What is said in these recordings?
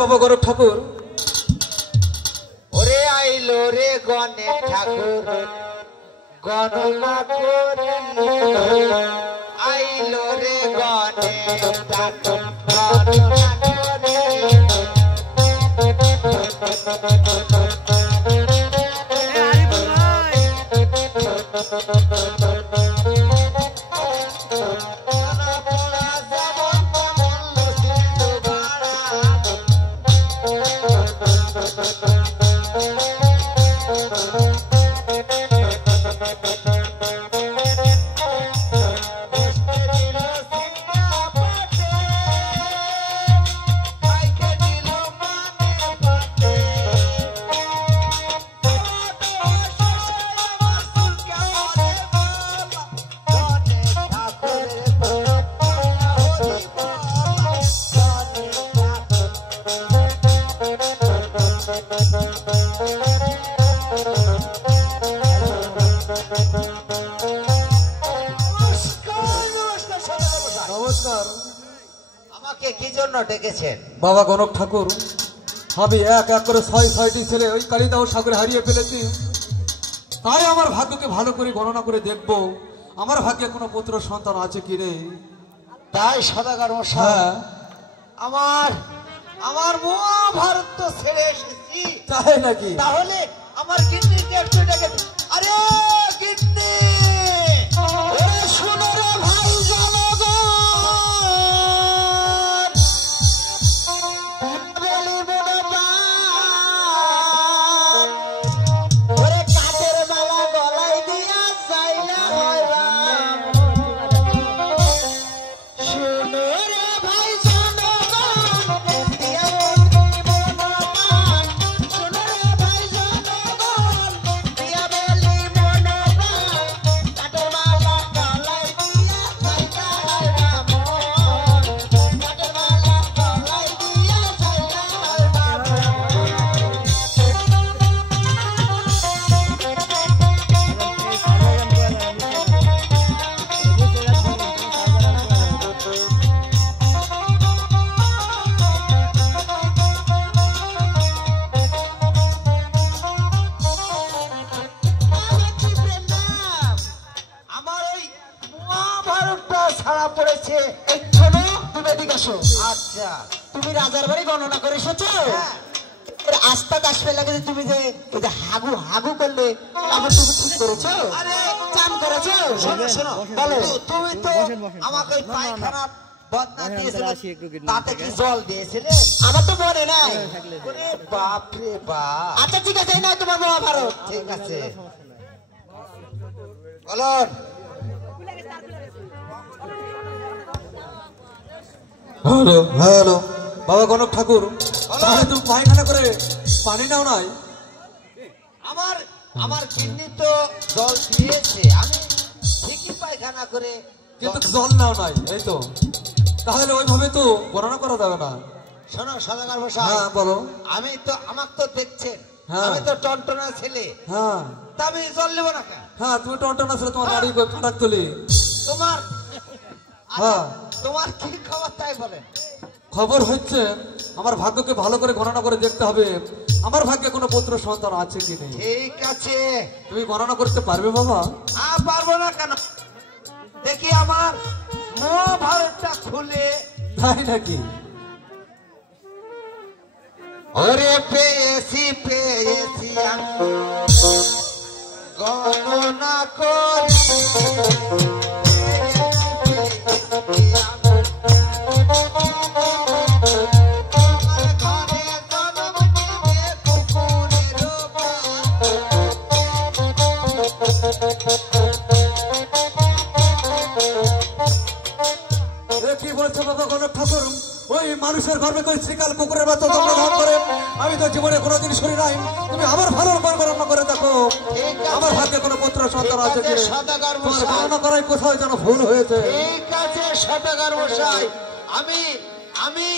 বাবা গণেশ ঠাকুর ওরে আইলো রে গণেশ ঠাকুর গণনা করে আইলো রে গণেশ ঠাকুর গণনা করে বাবা গণেশ ঠাকুর আমি এক এক করে ৬-৬টি ছেলে ওই কালিদাহ সাগরে হারিয়ে ফেলেছি। তাই আমার ভাগ্যকে ভালো করে গণনা করে দেখব আমার ভাগ্যে কোনো পুত্র সন্তান আছে কি রে। তাই সদাগর মশাই আমার আমার মহাভারত তো ছেড়ে এসেছি। তাই নাকি? তাহলে আমার গিন্নিকে একটু ডেকে আরে গিন্নি ওরে শোনো রে ভাই জনগণ পড়েছে। এই শোনো, তুমি এদিকে আসো। আচ্ছা তুমি রাজার বাড়ি গণনা করে এসেছো? হ্যাঁ। এর আস্থা আসবে লাগে যে তুমি যে ওই যে হাগু হাগু করলে আবার তুমি ঠিক করেছো? আরে চান করেছো? শোনো শোনো, বলো। তুমি তো আমাকে ওই পায়খানা বদনা দিয়েছিলে, তাতে কি জল দিয়েছিলে? আমার তো মনে নাই। ওরে বাপ রে বাপ। আচ্ছা ঠিক আছে, এই নাও তোমার মহাভারত। ঠিক আছে বলুন। হ্যালো হ্যালো বাবা গণক ঠাকুর, তাহলে তুমি পায়খানা করে পানি নাও নাই? আমার আমার কিডনি তো জল দিয়েছে, আমি ঠিকই পায়খানা করে কিন্তু জল নাও নাই, এই তো। তাহলে ওইভাবে তো গণনা করা যাবে না। শোনো সদাগর মশাই, হ্যাঁ বলো। আমি তো আমাকে তো দেখছেন, হ্যাঁ। আমি তো টনটনা ছেলে, হ্যাঁ তা আমি জল নেবো না কেন? হ্যাঁ, তুমি টনটন আসলে তোমার গাড়ি ফাটাক তুলি। তোমার হ্যাঁ। তোমার কি খবর তাই বলেন। খবর হচ্ছে আমার ভাগ্যকে ভালো করে গণনা করে দেখতে হবে আমার ভাগ্যে কোনো পুত্র সন্তান আছে কি নেই। ঠিক আছে, তুমি গণনা করতে পারবে বাবা? পারবো না কেন, দেখি আমার মহাভারতটা খুলে। তাই নাকি? ওরে পেয়েছি পেয়েছি আমি গণনা করি, কি বলছো বাবা গণক ঠাকুর? ওই মানুষের গর্বে করে শ্রীকাল পুকুরের বাচ্চা জন্মগ্রহণ করে আমি তো জীবনে কোনোদিন শুনি নাই। তুমি আমার ভালো গণনা করে দেখো আমার ভাগ্যে কোনো পুত্র সন্তান আছে কি? সদাগর তোমার মশাই, গণনা করাই কোথাও যেন ভুল হয়েছে। ঠিক আছে সদাগর মশাই, আমি আমি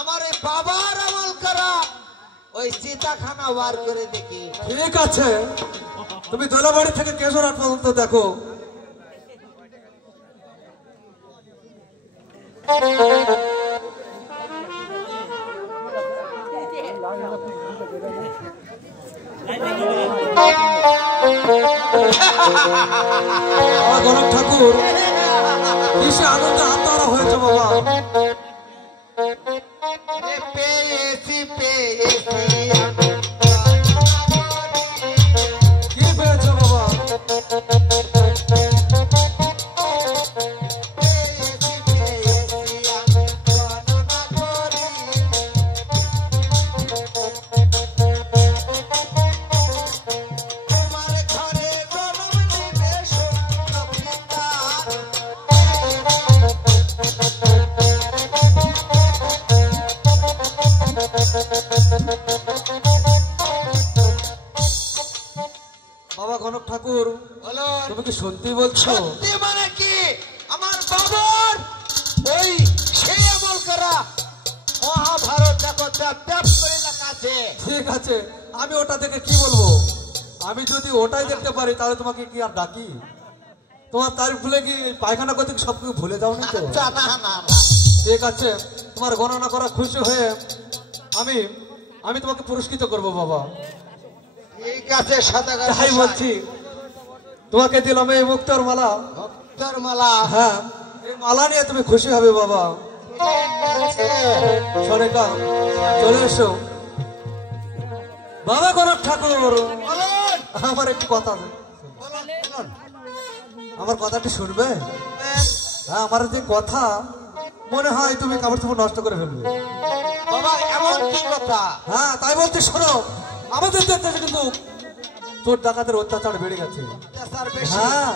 আমার এই বাবার আমল করা ওই চিতাখানা বার করে দেখি। ঠিক আছে, তুমি দোলাবাড়ি থেকে কেশরহাট পর্যন্ত দেখো। আমার গণক ঠাকুর কিসে আনন্দে আত্মহারা হয়েছে বাবা। পেয়েছি পেয়েছি কি পেয়েছো বাবা? পেয়েছি পেয়েছি আমি গণনা করি, তোমার ঘরে জন্ম নিবে সত্য পিতা। বাবা গণক ত্যাগ বলুন, তুমি কি সত্যি বলছো? সত্যি মানে কি? আমার বাবার ওই সে আমল করা মহাভারত দেখো ত্যাগ করে লেখা আছে। ঠিক আছে, আমি ওটা দেখে কি বলবো? আমি যদি ওটাই দেখতে পারি তাহলে তোমাকে কি আর ডাকি? তোমার তারিফ ভুলে কি এই পায়খানা করতে সব কিছু ভুলে যাও না তো? আচ্ছা, না না না। ঠিক আছে, তোমার গণনা করা খুশি হয়ে আমি আমি তোমাকে পুরস্কৃত করব বাবা। ঠিক আছে সদাগর তাই বলছি, তোমাকে দিলাম এই মুক্তর মালা। ভক্তর মালা। হ্যাঁ, এই মালা নিয়ে তুমি খুশি হবে বাবা। ঠিক আছে। সরেকা চলে এসো বাবা গণক ঠাকুর। বলুন আমার একটু কথা আছে। বলুন বলুন। আমার কথাটি শুনবে? হ্যাঁ, আমার যে কথা মনে হয় তুমি কাপড় চোপড় নষ্ট করে ফেলবে। বাবা এমন কি কথা? হ্যাঁ, তাই বলছি শোনো, আমাদের দেখতে কিন্তু চোর ডাকাতের অত্যাচার বেড়ে গেছে। অত্যাচার বেশি। হ্যাঁ,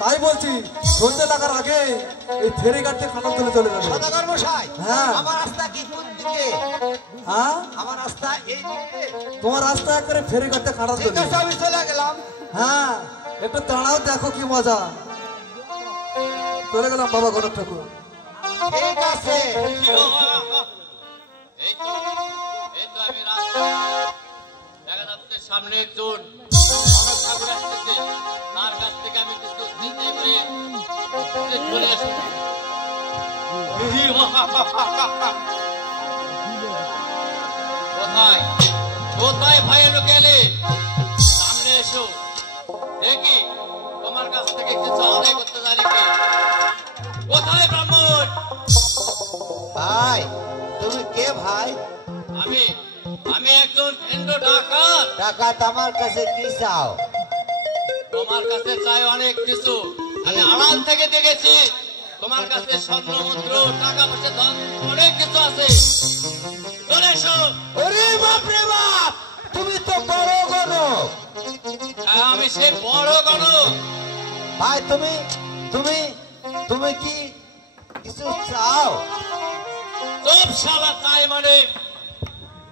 তাই বলছি সন্ধ্যে লাগার আগে এই ফেরি ঘাট থেকে খাটাল তুলে চলে যাবে। সদাগর মশাই, হ্যাঁ। আমার রাস্তা কি কোন দিকে? হ্যাঁ, আমার রাস্তা এই দিকে। তোমার রাস্তা করে ফেরি ঘাট থেকে খাটাল ঠিক তুলে। আছে, আমি চলে গেলাম। হ্যাঁ, একটু দাঁড়াও, দেখো কি মজা। চলে গেলাম বাবা গণক ঠাকুর। ঠিক আছে। এই তো আমি রাস্তা দেখা যাচ্ছে সামনে একজন অনেক ঠাকুর আসতেছে, তার কাছ থেকে আমি কিছু চিন্তা করে চলে আসি। কোথায় কোথায় ভাই এলো গেলে? সামনে এসো, দেখি তোমার কাছ থেকে কিছু আদায় করতে জানি কি। ও কোথায় ব্রাহ্মণ? ভাই তুমি কে ভাই? আমি আমি একজন কেন্দ্র ডাকাত। ডাকাত, আমার কাছে কি চাও? তোমার কাছে চাই অনেক কিছু। আমি আড়াল থেকে দেখেছি তোমার কাছে স্বর্ণ মুদ্র, টাকা পয়সা, ধন অনেক কিছু আছে। চলে এসো। ওরে বাপ রে বাপ, তুমি তো বড় গণক। হ্যাঁ, আমি সে বড় গণক। ভাই তুমি তুমি তুমি কি কিছু চাও? সব শালা চাই মানে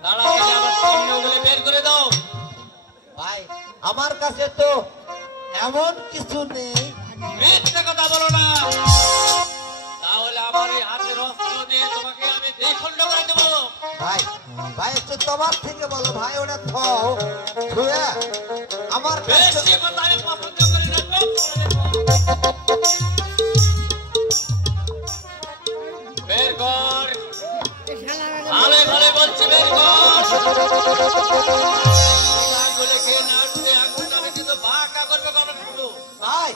তাড়াতাড়ি আমার স্বর্ণগুলি বের করে দাও। ভাই আমার কাছে তো এমন কিছু নেই। মিথ্যে কথা বলো না, তাহলে আমার এই হাতের অস্ত্র দিয়ে তোমাকে আমি দ্বিখণ্ড করে দেবো। ভাই ভাই একটু তোমার থেকে বলো ভাই, ওটা থাও ছুঁয়ে আমার কাছে। বেশি কথা আমি পছন্দ করি না। চুপ করে দেখো। বের কর, ভালো ভালো বলছি, বের কর। আঙুলে খেয়ে নাচতে আঙুল টানে কিন্তু বাঁকা করবে কোনো কিছু। ভাই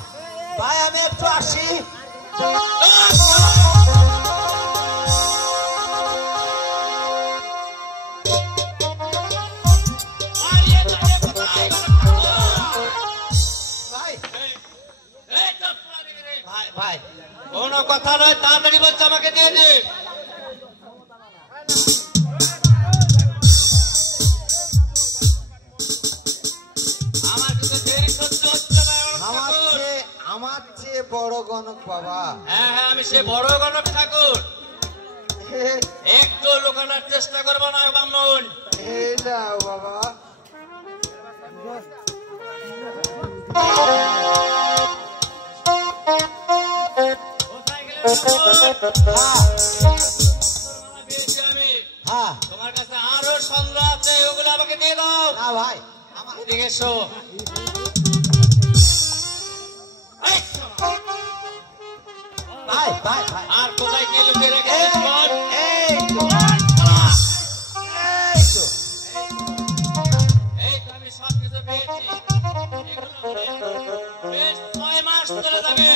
ভাই আমি একটু আসি। ভাই ভাই ভাই কোনো কথা নয়, তাড়াতাড়ি বলছে আমাকে দিয়ে দে। আমার কিন্তু দেরি সহ্য হচ্ছে না এখন আমার ঠাকুর। চেয়ে আমার চেয়ে বড় গণক বাবা। হ্যাঁ হ্যাঁ, আমি সে বড় গণক ঠাকুর। একটু লুকানোর চেষ্টা করবো না ব্রাহ্মণ। এই নাও বাবা। কোথায় গেলে ব্রাহ্মণ? হ্যাঁ মালা পেয়েছি আমি। হ্যাঁ তোমার কাছে আরো সংগ্রহ আছে, ওগুলো আমাকে দিয়ে দাও। না ভাই আমার এদিকে এসো। এই, ভাই ভাই ভাই আর কোথায় কি লুকিয়ে রেখেছিস বল? এই তো এই তো এই তো আমি সব কিছু পেয়েছি। এগুলো বেশ 6 মাস চলে যাবে।